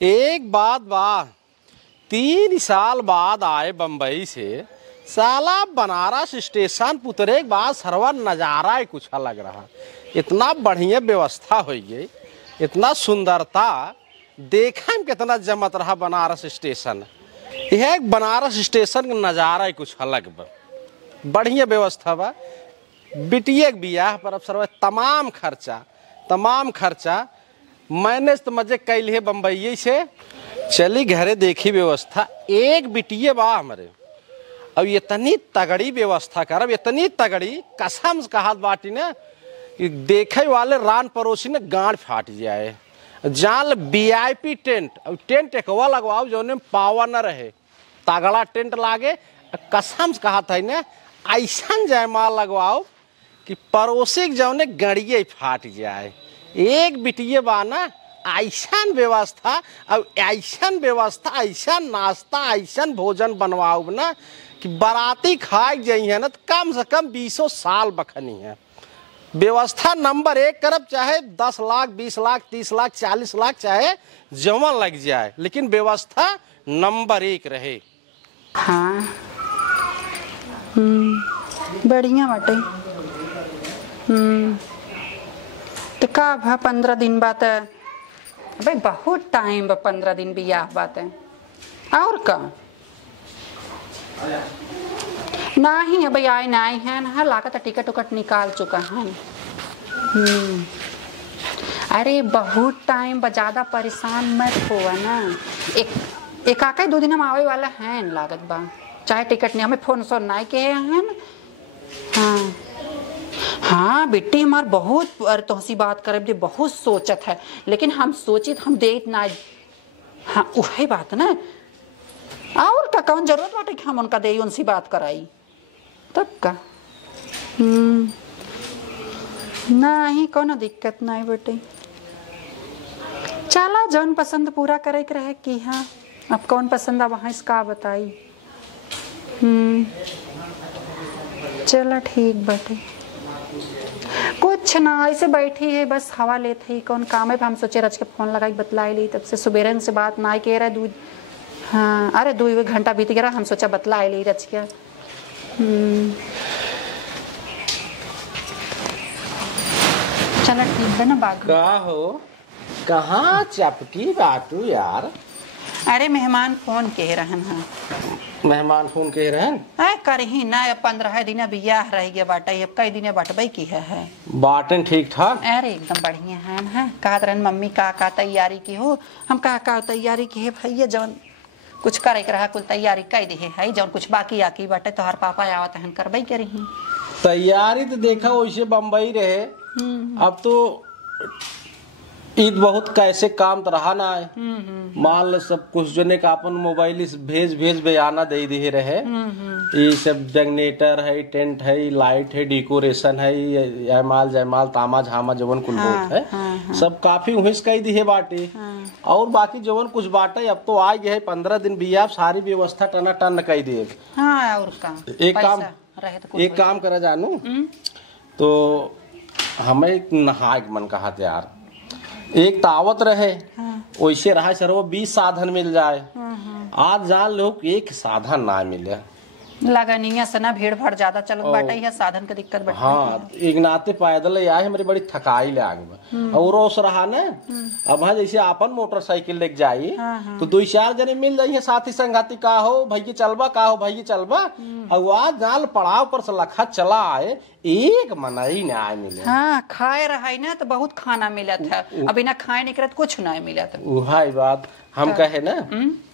एक बात वाह 3 साल बाद आए बम्बई से साला बनारस स्टेशन पुतरे के बाद सरवा नज़ारा ही कुछ अलग रहा। इतना बढ़िया व्यवस्था हो गई, इतना सुंदरता देखा में कितना जमत रहा बनारस स्टेशन। यह एक बनारस स्टेशन का नज़ारा ही कुछ अलग बा, बढ़िया व्यवस्था बा। बिटिया के बियाह पर अब सरवा तमाम खर्चा मैंने तो मजे कैल है बम्बई से चली घरे देखी व्यवस्था। एक बिटिया बा हमारे अब इतनी तगड़ी व्यवस्था करब, इतनी तगड़ी कसम से कहा बाटी ने कि देखे वाले रान पड़ोसी ने गांड फाट जाए। जान VIP टेंट, अब टेंट एकवा लगवाओ जो पावा न रहे, तगड़ा टेंट लागे। कसम से कहा था ने ऐसा जयमाल लगवाओ कि पड़ोसी के जौने गड़िए फाट जाए। एक बिटिया बा ना ऐसा व्यवस्था, अब ऐसा व्यवस्था, ऐसा नाश्ता, ऐसा भोजन बनवाओ ना कि बाराती खाए जाई है ना तो कम से कम 20 साल बखनी है। व्यवस्था नंबर 1 करब, चाहे 10 लाख 20 लाख 30 लाख 40 लाख चाहे जवन लग जाए, लेकिन व्यवस्था नंबर 1 रहे। हाँ बढ़िया बाटे। तो का भा 15 दिन बाद भाई बहुत टाइम बा, 15 दिन बियाह बात है और का नहीं है भाई आए ना आए हैं ना लागत टिकट उकट निकाल चुका है। अरे बहुत टाइम बा, ज्यादा परेशान मत हुआ ना। एक आका 2 दिन हम आवे वाला है लागत बा, चाहे टिकट नहीं हमें फोन सोन नहीं के हैं ना। हाँ हाँ बेटी हमार बहुत तुमसे बात करे दे बहुत सोचत है, लेकिन हम सोचित हम दे ना। हाँ वही बात ना, और का कौन जरूरत बाटे कि हम उनका दे उनसे बात कराई तब का। नहीं कोनो दिक्कत नहीं बेटे, चला जौन पसंद पूरा करे के रहे कि हाँ अब कौन पसंद है वहाँ इसका बताई। चला ठीक बाटे, कुछ ना ऐसे बैठी है बस हवा लेते ही कौन काम है। हम सोचे रच के फोन लगाई बतलाई ली, तब से सुबेरन से बात ना कह रहा दूध। हाँ अरे 2 घंटा बीत गया, हम सोचा बतलाई ली रच के। चलो ठीक है ना बात। का हो कहाँ चपटी बाटू यार? अरे मेहमान फोन कह रहन हैं। मेहमान फोन कह रहे हैं करही ना 15 दिन बियाह रह गया बाटा, अब कई दिन बटबई की है बाटन ठीक ठाक। अरे एकदम बढ़िया है। कहा रहन मम्मी का तैयारी की हो, हम का तैयारी की है भैया जौन कुछ करे के रहा कुल तैयारी कर दी है, जौन कुछ बाकी आकी बाटे तो हर पापा आवत हन करबई करही तैयारी। तो देखा वैसे बम्बई रहे, अब तो ईद बहुत कैसे काम तो रहा ना है। मान लो सब कुछ जने का अपन मोबाइल भेज बयाना दे दे रहे। ये सब जनरेटर है, टेंट है, लाइट है, डेकोरेशन है, जयमाल तामा झामा जवन कुल बहुत है सब काफी उहिस कही दी है बाटे। और बाकी जवन कुछ बाटे अब तो आ गए है 15 दिन बियाह, सारी व्यवस्था टना टन कही दे। और का एक काम करा जानू तो हमें नहाए मन कहा यार, एक तावत रहे वैसे रहा सर वो 20 साधन मिल जाए। आज जान लोग एक साधन ना मिले, लगनिया से ना भीड़ भाड़ ज्यादा चलत बाटे है, साधन का दिक्कत बाटे। हाँ एक नाते पैदल आए हमारी बड़ी थकाई ले आगे और ओस रहा ना। अब हाँ जैसे अपन मोटरसाइकिल लेके जाई तो 2-4 जने मिल जाइए साथी संगाती, का हो भैया चलबा, का हो भैया चलबा। और आज जाल पड़ाव पर से लखा चला आए एक मनई ना आए मिले। हाँ खाए रहा ना तो बहुत खाना मिला था, अभी ना खाए नहीं करत कुछ नहीं मिला था। वही बात हम कहे ना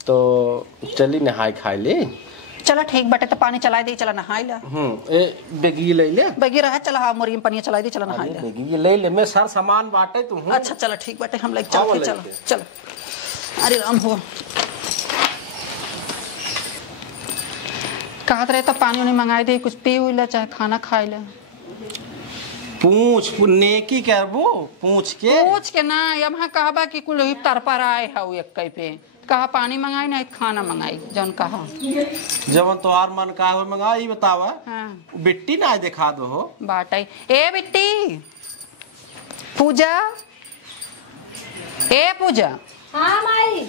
तो चली नहाई खाए ले। चला ठीक बटे तो पानी चला दे, चला नहाई ला। बेगी ले ले, बेगी रहा चला हाँ मोरी में पानी चला दे, चला नहाई ला। बेगी ले ले, मैं सार सामान बांटे तू। अच्छा चला ठीक बटे हम लेके चल चलो चलो। अरे राम हो कहा रहे तो पानी उन्हें मंगाई दे, कुछ पी हुई ला चाहे खाना खाए ला। पूछ नेकी करबो, पूछ के ना यहाँ कहबा कि कुल तर पर आए है एक कई पे कहा पानी मंगाई ना खाना मंगाई जौन कहा जवन तोहार मन का हो मंगाई बतावा। बिट्टी ना दिखा दो हो बाटाई। ए बिट्टी पूजा, ए पूजा हाँ माई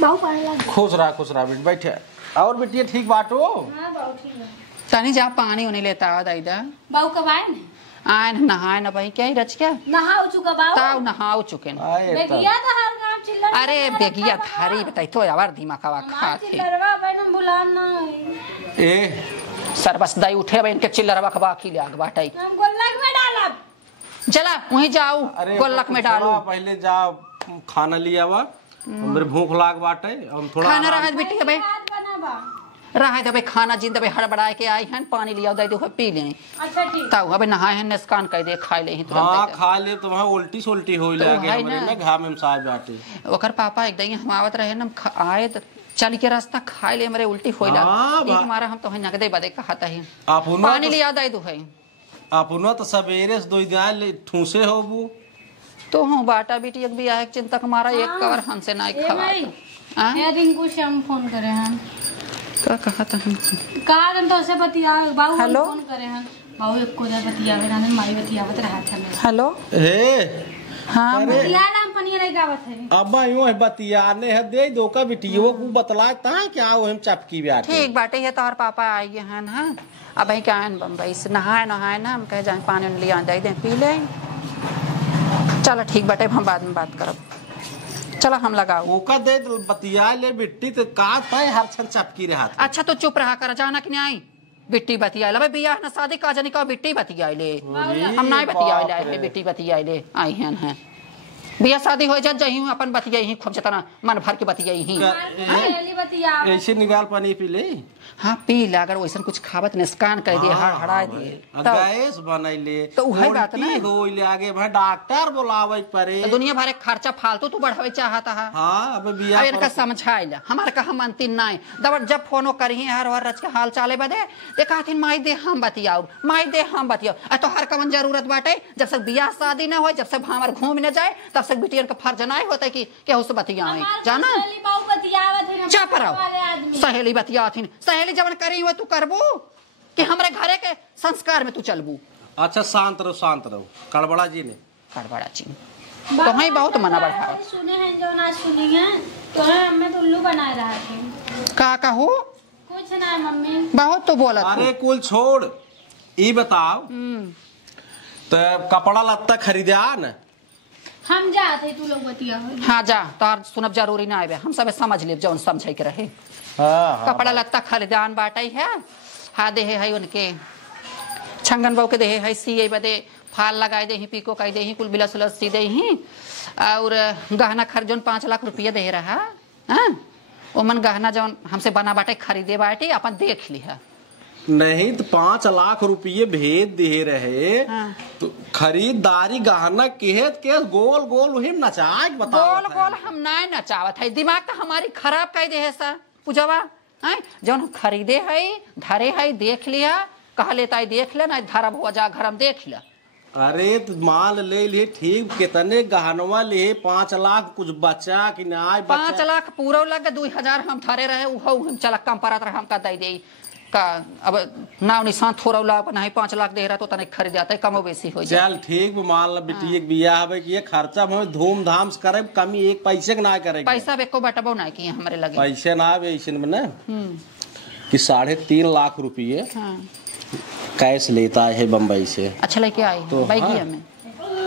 बाबू पानी लग खुश रहा बेटी बैठे। और बेटिया ठीक बाटो? हाँ बाबू ठीक है। तनी जा पानी उन्हें लेता आ दाइदा। बाबू कब आए ने? आए नहाए ना भाई क्या ही रच क्या? नहाओ चुका बाबू? ताऊ नहाओ चुके न। बेगिया तो हर काम चिल्ला। अरे बेगिया थारी बताई तो यार दिमाग खवा खा थे। चिल्लरवा बहन बुलाना। ए सर बस दाई उठे बहन के चिल्लरवा खवा खी ले आग बाटाई। हम गोलक में डालब। चला वहीं जाओ गोलक में डालो। पहले जा खाना लिया वा, मेरे भूख लाग बाटे। हम थोड़ा खाना रहा बेटी के भाई रहा है भाई खाना जिंदा भाई हड़बड़ाए के आई हैं पानी लिया दे दो पी ले। अच्छा ठीक। ताऊ अबे नहाए हैं निस्कान कर दे खा ले ही तुरंत। हां खा ले तो वहां उल्टी सोल्टी होई लागे हमरे ना घा में साहब बाटे। ओकर पापा एक दई हम आवत रहे न आए त चल के रास्ता खाए ले हमरे उल्टी होइला। ई हमारा हम तो है नगदे बदे कहता है पानी लिया दे दो है। आपनो तो सवेरे से 2 दिन ले ठूसे होबू तो हूँ बाटा बेटी एक भी आए चिंता हमारा एक कवर हमसे ना खवा है रिंकू से हम फोन करे हैं का कहा था कहा हम तो से बतिया बाबू हेलो फोन करे हैं बाबू एक को बतिया वे नाने मारी बतियावत रहा था मैं हेलो हे हां बतिया नाम पनी रे गावत है अब्बा यूं है बतियाने है दे दो का बिटियो को बतला ता क्या हो हम चपकी ब्याह ठीक बाटे है तोहर पापा आई हैं हां अब भाई क्या है बम्बई से नहाए नहाए ना हम कहे जाए पानी लिया दे दे पी ले चलो ठीक बाटे हम बाद में बात करब चलो हम लगाओ ओका दे बतिया ले बिट्टी तो का पाए हर छन चपकी रहा था। अच्छा तो चुप रहा कर जाना कि नहीं आई बिट्टी बतिया ले बियाह ना शादी का जनी का बिट्टी बतिया ले हम नहीं बतिया ले बिट्टी बतिया ले आई हैं बियाह शादी हो जा जही अपन बतिया ही खूब जतना मन भर के बतिया ही ऐसे निकाल पानी पी ले हां पी ले अगर वैसन कुछ खावत निस्कान कर दे हड़ा दे गैस बनैले तो वही बात ना होइले आगे भाई डॉक्टर बुलावे परे तो दुनिया भर खर्चा फालतू तू बढ़ावे चाहता है हां अब बियाह अब इनका समझाइला हमार का हम अंतिम नहीं दबर जब फोनो करही हर हर रच के हाल चाले बदे देखाथिन माई दे हम बतियाओ माई दे हम बतियाओ आ तो हर कवन जरूरत बाटे जब तक बियाह शादी ना हो जब तक हमार घूम न जाए तब तक बिटियन का फर्ज नहीं होता कि केहू से बतियावे जाना चुप रहो सहेली बतियाथिन सहेली जवन करी हुए तू करबू कि हमरे घरे के संस्कार में तू चलबू। अच्छा शांत रहो कड़बड़ा जी ने कड़बड़ा जी तो ही बहुत मना बढ़ाओ सुने हैं जो ना सुनी है तो हमें तो उल्लू बनाए रहा थे का कहू कुछ ना मम्मी बहुत तो बोला अरे कुल छोड़ ई बताओ तो कपड़ा लत्ता खरीदा न हम जाते तू लोग बतिया हाँ जा तार सुनब जरूरी ना आवे हम सब समझ ले जौन समझे के रहे कपड़ा लत्ता खरीदान बाटाई है हाँ दे है उनके छंगन बहू के दे है सीए बदे फाल लगाए दे पीको कह दे कुल बिलस उलस सी दे और गहना खरीद जौन 5 लाख रुपया दे रहा ओमन गहना जौन हमसे बना बाटे खरीदे बाटे अपन देख लिया नहीं तो 5 लाख रुपये भेज दे रहे तो खरीदारी गहना केहत के गोल गोल वही नचाए गोल गोल हम नहीं नचावत है दिमाग तो हमारी खराब कह दे है सर पूजवा है जौन खरीदे है धरे है देख लिया कहा लेता है देख ले ना धरब हो जा घर हम देख लिया अरे तो माल ले लिए ठीक कितने गहनवा ले 5 लाख कुछ बचा कि ना 5 लाख पूरा लग 2000 हम धरे रहे हम चल कम परत रहे हम का दे दे का अब नाव निशान थोड़ा लाभ नहीं 5 लाख दे रहा तो तने खरीद जाता है कमो बेसी हो जाए चल ठीक मान बेटी एक बियाह है कि ये खर्चा हम धूमधाम से करे कमी एक पैसे के ना करे पैसा बेको बटबो ना कि हमारे लगे पैसे ना आवे ऐसे में ना कि 3.5 लाख रुपये कैश लेता है बम्बई से। अच्छा लेके आई तो बैगिया में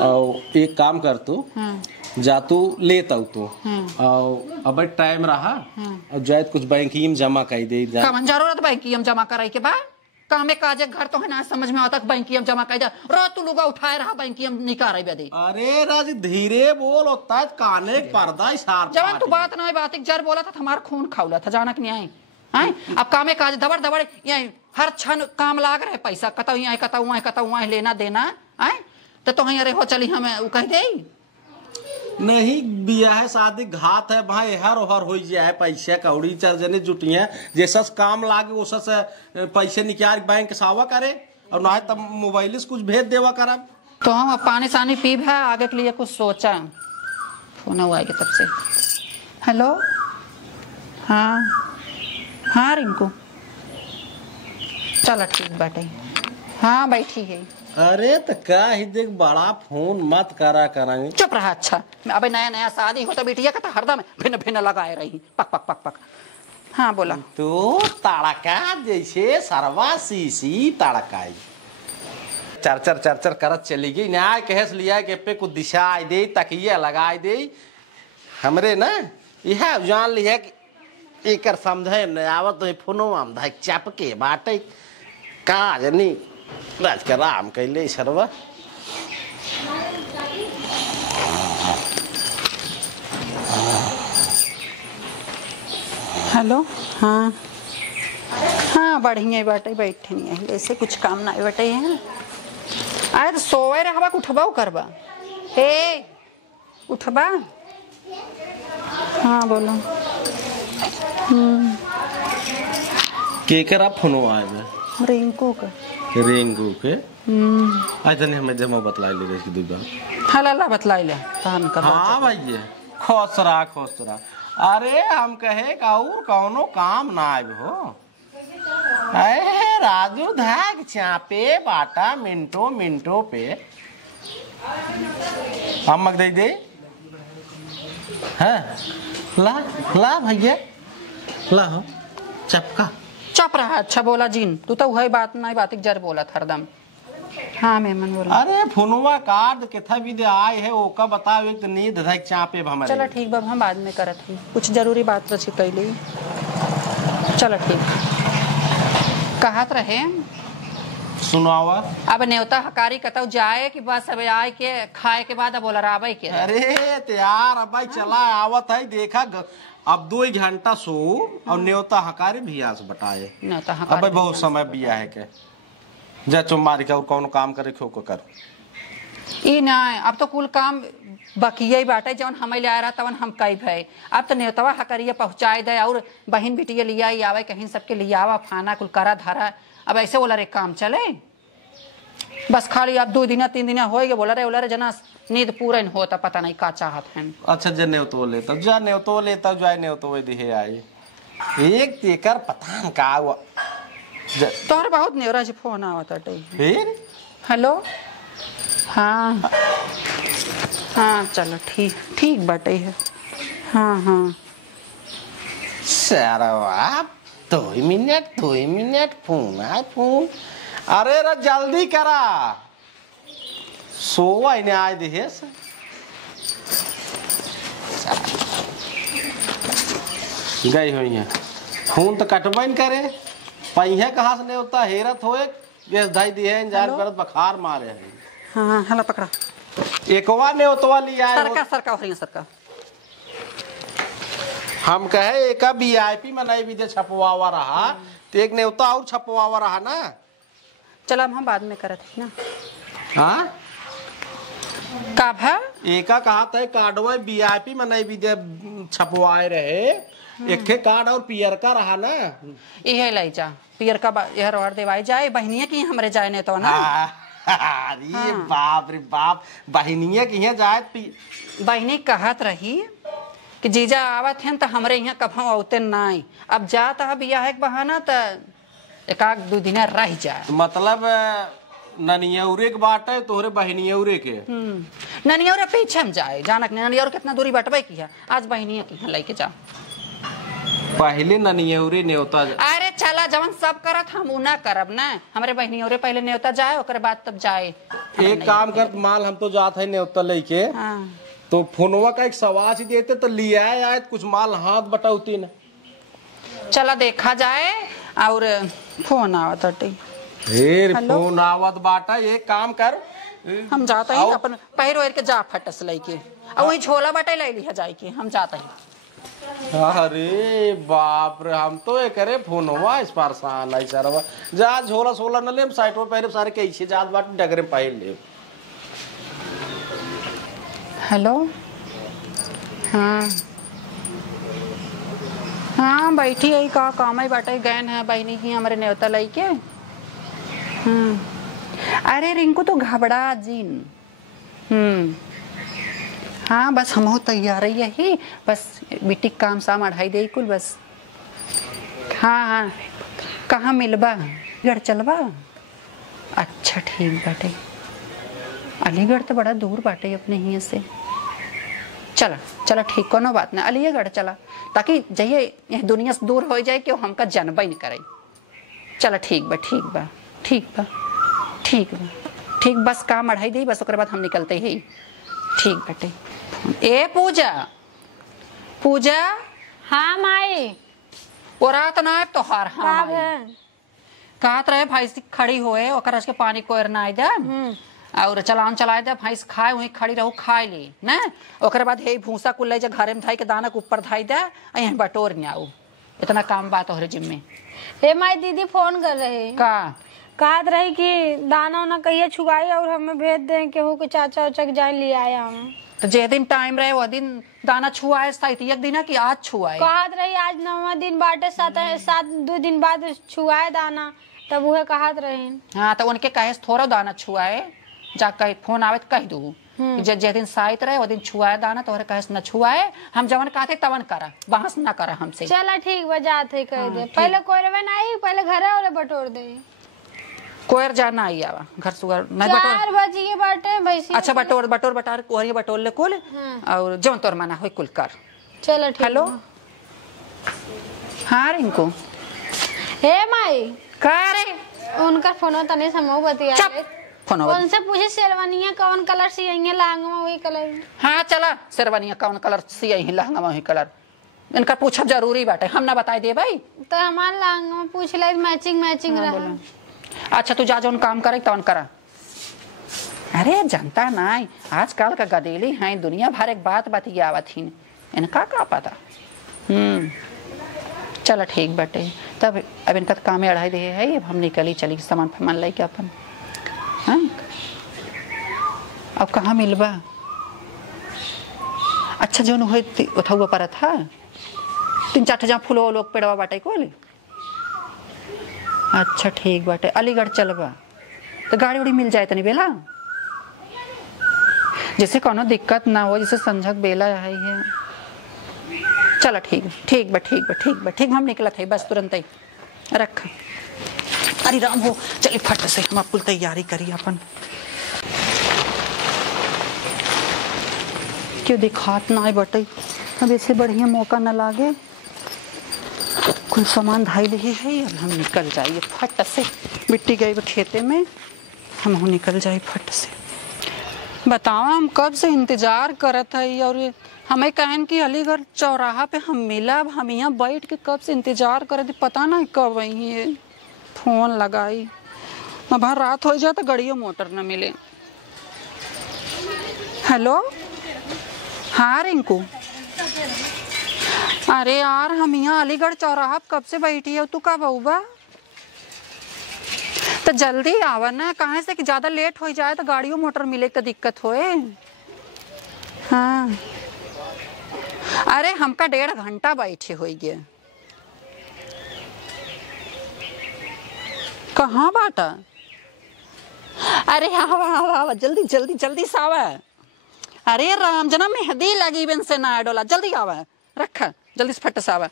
और एक काम कर तू जा तू लेता तो और अब टाइम रहा और जाए कुछ बैंकी में जमा कर दे कमन जरूरत बैंकी में जमा कराई के बाद कामे काजे घर तो है ना समझ में आता बैंकी में जमा कर दे रो तू लोग उठाए रहा बैंकी में निकाल दे अरे राज धीरे बोल होता है काने पर्दा इशार जवान तू बात ना बात जर बोला था हमारा खून खाउला था जाना कि नहीं आई हैं अब कामे काज दबड़ दबड़ यही हर क्षण काम लाग रहे पैसा कतौ यहाँ कतौ वहाँ लेना देना है तो अरे हो चली हमें वो कह दे नहीं बियाह शादी घात है भाई हर ओहर हो जाए पैसे कौड़ी चार जने जुटिया जैसा काम लागे वैसा से पैसे निकाल बैंक सावा करे और ना तब मोबाइल से कुछ भेज देवा करब तो हम पानी सानी पीब है आगे के लिए कुछ सोचा फोन हुआ है तब से हेलो हाँ हाँ रिंकू चलो ठीक बाटे हाँ बैठी है अरे तो का ही देख बड़ा फोन मत करा करेंगे। चुप रहा। अच्छा अबे नया नया शादी होता बिटिया का तो हरदम भिन्न भिन्न लगाए रही पक पक पक पक। हाँ बोला। तो तड़का जैसे सरवा सीसी तड़काई चर चर चर चर करत चली गई न्याय कहेस लिया के पे कुछ दिशा दे तकिया लगाई दे हमरे ना यह जान लिया कि एक समझे न आवत तो फोनो हम धाई चाप के बाटे का जनी राज का राम कैले सरवा। हेलो। हाँ हाँ बढ़िया बाटे बैठे नहीं है ऐसे कुछ काम ना बैठे हैं। अरे तो सोए रहबा उठबा करबा हे उठबा। हाँ बोलो। के करा फोनो आए में रिंकू का। रिंकू के आज तने हमें जमा बतला ले रही दू बार। हला बतलाई ले तहन कर। हाँ भाई खोसरा खोसरा। अरे हम कहे और कौनो काम ना आए हो। अरे राजू धाग चापे बाटा मिनटो मिनटो पे हम मग दे हाँ ला ला भैया ला हो चपका। चुप रहा। अच्छा बोला जीन तू तो वही बात नहीं बात जर बोला हरदम। हाँ मेमन बोला। अरे फोनवा कार्ड केथा भी दे आए है ओका बताओ एक तो नींद धाग चापे हमारे। चलो ठीक बाबा हम बाद में करत ही कुछ जरूरी बात रची कैली। चलो ठीक कहत रहे सुनावा। अब न्योता हकारी कतौ जाए कि बस अब आए के खाए के बाद अब बोला राबे के। अरे तैयार अब भाई चला आवत है देखा अब 2 घंटा सो और न्योता हकारी भिया से बताए न्योता अब हकारी बहुत समय बिया है के जा चुमारी का और कौन काम करे खो को कर ई ना अब तो कुल काम बकिए बाटे जवन हमें ले आ रहा तवन हम कई भाई अब तो न्योतवा हकरिया पहुंचाए दे और बहन बिटिया लिया आवे कहीं सबके लिया आवा फाना कुल करा धरा। अब ऐसे बोला रे काम चले बस खाली अब 2 दिन 3 दिन हो गए बोला रे जना नींद पूरा नहीं होता पता नहीं का चाहत है। अच्छा जे न्योतो लेता जा न्योतो लेता जाए न्योतो दिहे आई एक तेकर पता न का हुआ तोहर बहुत न्योरा जी फोन आवत अटे फिर। हेलो। हाँ हाँ चलो ठीक ठीक बाटे है। हाँ हाँ सरवा 2 मिनट फोन आए फोन। अरे रे जल्दी करा सोवा इन्हें आए दिहे से गई हुई है फोन तो कटबन करे पहिया कहाँ से नहीं होता हेरत होए गैस धाई दिए इंतजार करत बुखार मारे है। हाँ हला पकड़ा एकवा ने ओतवा लिया सरका हो रही है सरका। हम कहे एका वीआईपी में नहीं भी छपवावा रहा तो एक नेवता और छपवावा रहा ना। चलो हम बाद में करत है ना। हाँ का भा एका कहा था कार्डवा वीआईपी में नहीं भी छपवाए रहे एक कार्ड और पियर का रहा ना यही लाई जा पियर का यह रोड देवाई जाए बहनिया की हमरे जाए ने तो ना। अरे बाप रे बाप बहनिया की यहाँ जाए बहनी कहत रही कि जीजा आवत हैं तो हमरे यहाँ कभो औते नहीं अब जात है बियाह के बहाना तो 1-2 दिन रह जाए। मतलब ननियौरे के बाट है तोहरे बहनियौरे के। ननियौरे पीछे हम जाए जानक ननियौर कितना दूरी बटबे की है आज बहनिया की यहाँ लेके जा पहले ननियौरे न्योता। अरे चला जवन सब करत हम उना करब ना हमरे बहनियौरे पहले न्योता जाए ओकर बाद तब जाए। एक काम कर माल हम तो जात है न्योता लेके तो फोनवा का एक सवाल ही देते तो लिया आए कुछ माल हाथ बटाउती न चला देखा जाए और फोन आवत अटे फोन आवत बाटा एक काम कर हम जाता ही अपन पैर ओर के जा फटस लेके और वही झोला बटे ले लिया जाए के हम जाता ही। अरे बाप रे हम तो ये करे फोनवा इस परेशान है सरवा जा झोला सोला न ले साइड में पहले सारे कैसे जात बाट डगरे पहन ले। हेलो। हाँ हाँ बैठी है का काम है बाटे गैन है बहनी की हमारे न्योता लाई के। अरे रिंकू तो घबरा जीन। हाँ बस हम हो तैयार है यही बस बेटी काम साम अढ़ाई दे कुल बस। हाँ हाँ कहाँ मिलबा घर चलबा। अच्छा ठीक बाटे। अलीगढ़ तो बड़ा दूर बाटे अपने यहाँ से। चला चला ठीक, कोनो बात नहीं, अलीगढ़ चला, ताकि जहिए यह दुनिया से दूर हो जाए कि हमका जानबा ही नहीं करे। चला ठीक बा ठीक बा ठीक बा ठीक बा ठीक, बस काम अढ़ाई दी बस, ओकर बाद हम निकलते ही। ठीक बेटे। ए पूजा, पूजा। हाँ माई। वो रात ना तो हार हाँ कहत रहे भैंस खड़ी होए ओकर के पानी कोर ना दे और चलान चलाए दे, भैंस खाए वहीं खड़ी रहू खाए ली ना, ओकर बाद हे भूसा कुल ले जा घरे में धाई के दाना के ऊपर धाई दे, यहीं बटोर नहीं आऊ। इतना काम बात हो जिम्मे। हे माई दीदी फोन कर रहे का कहत रही कि दाना उना कहिए छुगाई और हमें भेज दें केहू के चाचा उचा के जाए ले आया हम। तो जे दिन टाइम रहे वो दिन दाना छुआए एक दिन कि आज छुआए? कहत रही आज 9वां दिन बाटे, 7 दिन बाद छुआए दाना, तब वह कहत रही। हाँ तो उनके कहे थोड़ा दाना छुआए, जा कह फोन आवे तो कह दू जे दिन साइत रहे वो दिन छुआए दाना, तो कहे न छुआए, हम जवन कहते तवन करा, बहस न करा हमसे। चला ठीक बजात है कह दे। पहले कोरवे ना आई, पहले घरे वाले बटोर दे। कोयर जाना आई आवा घर सुगर नहीं 4 बजे बाटे भैंसी। अच्छा बटोर बटोर बटार कोहरी बटोर ले कुल और जवन तोर माना होई कुल कर। चलो ठीक। हेलो हाँ रिंकू। हे माई का रे उनका फोन तने समूह बतिया फोन उनसे पूछे शेरवानिया कौन कलर सियेंगे लहंगा में वही कलर। हाँ चला शेरवानिया कौन कलर सियही लहंगा में वही कलर, इनका पूछा जरूरी बाटे, हम ना बताई दे भाई। तो हमारे लहंगा में पूछ ले मैचिंग मैचिंग रहा। अच्छा तू जा जोन काम करे तवन करा। अरे जनता नहीं आजकल का गदेली है, दुनिया भर एक बात बतियावत ही, इनका का पता। चला ठीक बाटे, तब अब इनका काम अढ़ाई दे है, अब हम निकली चली सामान फमान लेके अपन। हाँ अब कहाँ मिलबा? अच्छा जो उठा पर था 3-4 जहाँ फूलो लोग पेड़वा बाटे को। अच्छा ठीक बाटे, अलीगढ़ चलबा तो गाड़ी उड़ी मिल जाए तनी बेला, जैसे कोनो दिक्कत ना हो, जैसे संझक बेला है। चलो ठीक ठीक बा ठीक बा ठीक बा ठीक, हम निकला थे बस तुरंत ही रख। अरे राम हो चलिए फट से हम आपको तैयारी करी अपन। क्यों दिखात ना बटे, अब ऐसे बढ़िया मौका न लागे, कुल सामान धाई ली है, अब हम निकल जाइए फट से। मिट्टी गई खेते में, हम निकल जाए फट से। बताओ हम कब से इंतजार करत है और हमें कहन कि अलीगढ़ चौराहा पे हम मिला, अब हम यहाँ बैठ के कब से इंतजार करते, पता नहीं कब वही है। फोन लगाई अब रात हो जाए तो गाड़ियों मोटर न मिले। हेलो हाँ रिंकू। अरे यार हम यहाँ अलीगढ़ चौराहा कब से बैठी है, तू कब आऊबा? तो जल्दी आवा ना, कहाँ से कि ज्यादा लेट हो जाए तो गाड़ियों मोटर मिले तो दिक्कत होए। हाँ अरे हमका 1.5 घंटा बैठे हो गए। कहाँ बाटा? अरे आवा आवा आवा जल्दी जल्दी जल्दी से आवा। अरे राम जना मेहंदी लगी बिन से ना डोला, जल्दी आवा रखा जल्दी से फट से आवा।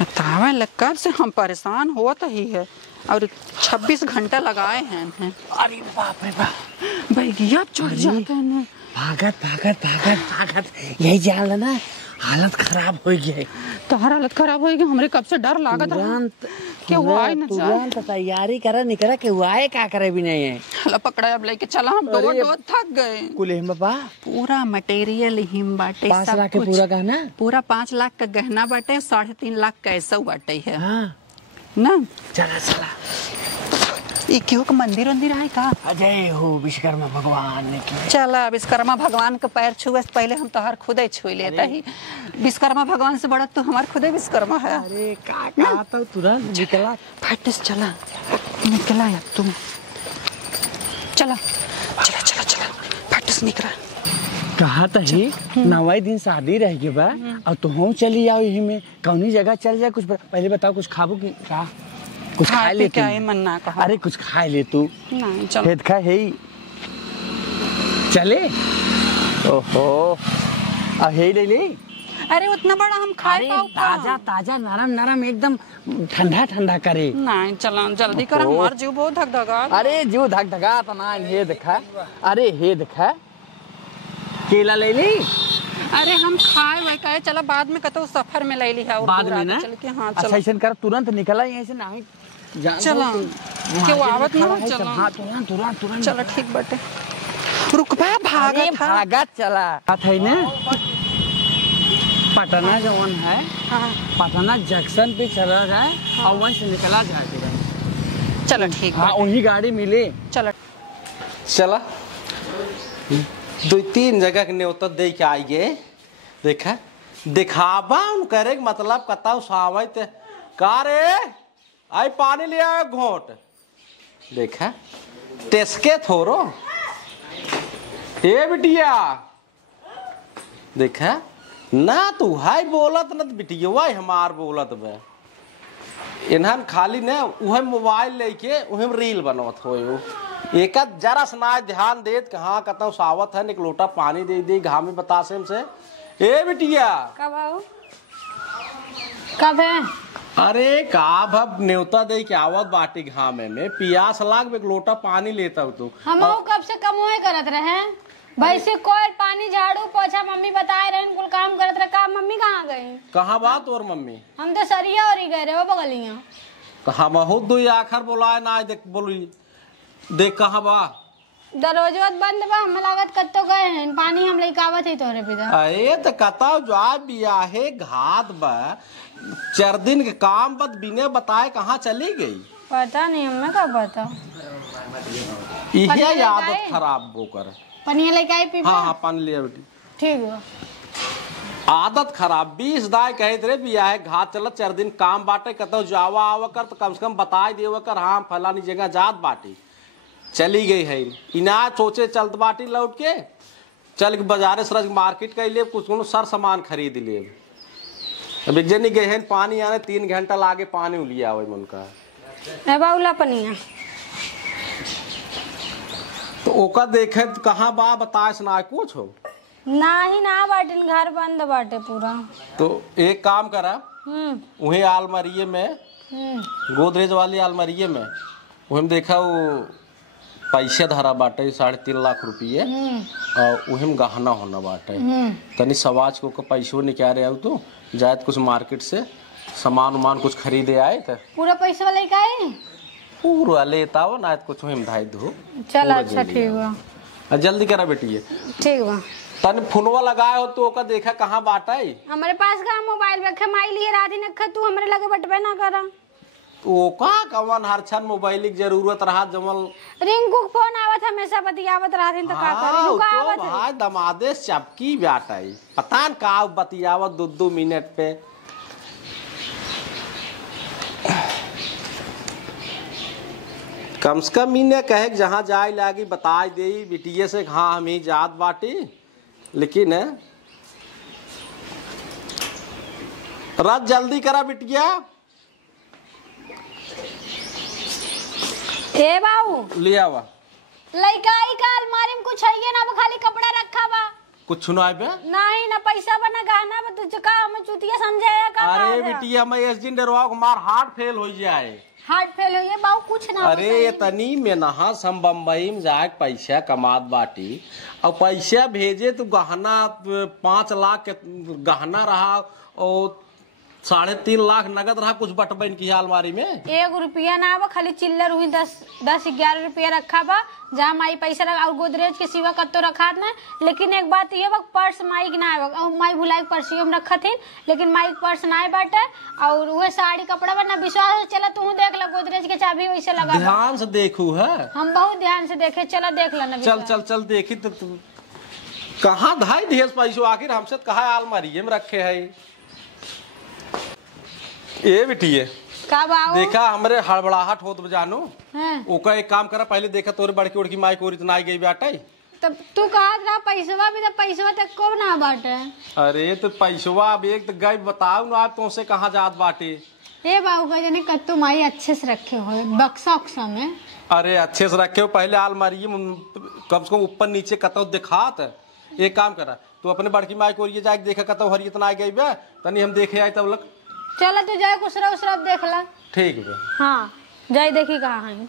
बतावा लक्कब से हम परेशान होता ही है और 26 घंटा लगाए हैं। अरे बाप रे बाप भैया चढ़ जाते हैं। भागत भागत भागत भागत यही जाल ना, हालत खराब हो गई। तोहर हालत खराब होगी, हमरे कब से डर लागत रहा कि वो आए न जाए। तो तैयारी करा नहीं करा कि वो आए का करे भी नहीं है। हला पकड़ा अब लेके चला, हम दो थक गए। कुल हिम बा पूरा मटेरियल हिम बाटे, 5 लाख के पूरा गहना, पूरा 5 लाख का गहना बाटे, 3.5 लाख का ऐसा बाटे है। हाँ ना चला चला। ये क्यों का मंदिर वंदिर है का? अजय हो विश्वकर्मा भगवान ने की। चला विश्वकर्मा भगवान के पैर छुए से पहले हम तोहर खुदे छू लेता ही। विश्वकर्मा भगवान से बड़ा तो हमार खुदे विश्वकर्मा है। अरे का तो तुरंत निकला फट से चला निकला यार तुम, चला चला चला चला फट से निकला। कहा था ही 9वें दिन शादी रह गई बा, और तो हम चली आओ यही में कौनी जगह चल जाए। कुछ पहले बताओ कुछ खाबो की का? कुछ खा ले क्या है मन ना कहा। अरे कुछ खा ले तू। नहीं चल खेत खा है चले। ओहो अब हे ले ले। अरे उतना बड़ा हम खाए पाओ ताजा ताजा नरम नरम एकदम ठंडा ठंडा करे। नहीं चला जल्दी कर, हमार जीव बहुत धक धका। अरे जीव धक धका तो ना ये देखा, अरे हे देखा केला ले ली। अरे हम खाए वही कहे चला बाद में कतो सफर में ले ली है बाद में ना चल के। हाँ अच्छा ऐसा कर तुरंत निकला यहीं से ना चला क्यों आवत ना चला। हाँ तुरंत तुरंत तुरंत चलो ठीक बटे रुक बा भागत भागत चला है ना। पटना जवन है पटना जंक्शन पे चला जाए और वहीं से निकला जाए। चलो ठीक हाँ वही गाड़ी मिले। चलो चला 2-3 जगह के न्योता दे के आइए। देखा दिखावा उन करे मतलब कता सावत का रे आई पानी ले आए घोट। देखा टेस्के थोरो ए बिटिया। देखा ना तू हाय बोलत न बिटिया हमार बोलत बे। इन्हन खाली ने उहे मोबाइल लेके उहे रील बनवत हो। एक जरा सुना ध्यान देत कि हाँ कतौ सावत है, एक लोटा पानी दे दी घाम में बतासे से। ए बिटिया कब आओ कब है? अरे का भब न्योता दे के आवत बाटी घामे में पियास लाग एक लोटा पानी लेता हूँ तू। हम कब से कमोए करत रहे भाई से कोई पानी झाड़ू पोछा मम्मी बताए रहे कुल काम करत रहे। का मम्मी कहाँ गई? कहाँ बात और मम्मी? हम तो सरिया और ही गए रहे वो बगलिया। कहाँ बहुत दो आखिर बुलाए ना देख बोली देख कहाँ बा दरवाजा बंद बा। हमें लागत कत्तो गए हैं पानी हम लेके आवत है तोरे पिता। अरे तो कता जो बियाहे घात बा 4 दिन के काम बद बिने बताए कहाँ चली गई पता नहीं हमें कब पता। ये आदत खराब वो कर। पनिया लेके आई पी। हाँ हाँ पानी लिया बेटी ठीक है। आदत खराब 20 दाय कहे रे बियाहे घात चलत 4 दिन काम बाटे कतो जावा आवा कर तो कम से कम बताए देव कर हाँ फलानी जगह जात बाटी चली गई है। इना सोचे चलत बाटी लौट के चल के बाजारे सरज मार्केट कर ले कुछ सर सामान खरीद ले। अब एक जनी गए हैं पानी आने 3 घंटा लागे पानी उलिया हुआ मन का बाउला पनिया तो ओका देखे कहाँ बा बताए सुना कुछ हो ना ही ना बाटिन घर बंद बाटे पूरा। तो एक काम करा वही आलमारिये में गोदरेज वाली आलमारिये में वही देखा वो पैसे धरा बाटे 3.5 लाख रुपये और वही गहना होना बाटे। तनी सवाज को पैसों निकाल रहे तो जाए कुछ मार्केट से सामान उमान कुछ खरीदे आए थे। पूरा पैसा वाले का है पूरा लेता हो ना कुछ वही धाई दो। चल अच्छा ठीक बा जल्दी करा बेटी ठीक बा। तने फोनवा लगाए हो तो ओका देखा कहाँ बाटा है। हमारे पास का मोबाइल रखे माई लिए राधी नखा तू हमरे लगे बटबे ना करा। ओका कवन हर छन मोबाइल की जरूरत रहा जमल रिंकू फोन आवत हमेशा बतियावत रहथिन तो का करे रुका आवत तो भाई दमादे चपकी बाटा है पता न का बतियावत 2-2 मिनट पे। कम से कम इन्हें कहे जहाँ जाए लागी बताए दे बिटिया से हाँ हम ही जात बाटी। लेकिन रात जल्दी करा बिटिया। ए बाबू ले आवा लइका आई का अलमारी में कुछ है ना खाली कपड़ा रखा बा कुछ सुनाए बे नहीं ना पैसा बना गहना बा तुझे का हमें चुतिया समझाया का। अरे बिटिया मैं इस दिन डरवा मार हार्ट फेल हो जाए। हार्ट फेल हो गया बाबू कुछ ना। अरे ये तनी में नहा हम बम्बई में जाके पैसा कमात बाटी और पैसा भेजे तो गहना 5 लाख के गहना रहा और 3.5 लाख नगद रहा कुछ बटबन की अलमारी में 1 रुपया ना बा खाली चिल्लर हुई 10-11 रुपया रखा बा जहाँ माई पैसा रखा और गोदरेज के सिवा कत्तो रखा ना। लेकिन एक बात ये बा पर्स माई ना और माई भुलाई पर्सियों में रखा थी लेकिन माई पर्स ना बाटे और वह साड़ी कपड़ा बना विश्वास चला तू देख ला गोदरेज के चाबी वैसे लगा ध्यान से देखू है हम बहुत ध्यान से देखे चला देख ला ना। चल चल चल देखी तो कहाँ धाई ढेर पैसों आखिर हमसे कहा अलमारी में रखे है। ए बिटिए कब आओ देखा हमरे हड़बड़ाहट होत जानो ओका एक काम करा पहले देखा तोरे बड़की उड़की माई को इतना आई गई बाटा तब तू कहा रहा पैसवा भी तो पैसवा तक को ना बाटे। अरे तो पैसवा अब एक तो गई बताओ ना आप तुमसे कहाँ जात बाटे। ए बाबू का जाने कत्तू माई अच्छे से रखे हो बक्सा उक्सा में। अरे अच्छे से रखे हो पहले अलमारी कम से कम ऊपर नीचे कतो दिखात एक काम करा तू अपने बड़की माई को ये जाके देखा कत हरी इतना आ गई बे तनी हम देखे आए तब लग चलो तू जाए उसरा उसरा देख ला। ठीक है। हाँ जाए देखी कहाँ है।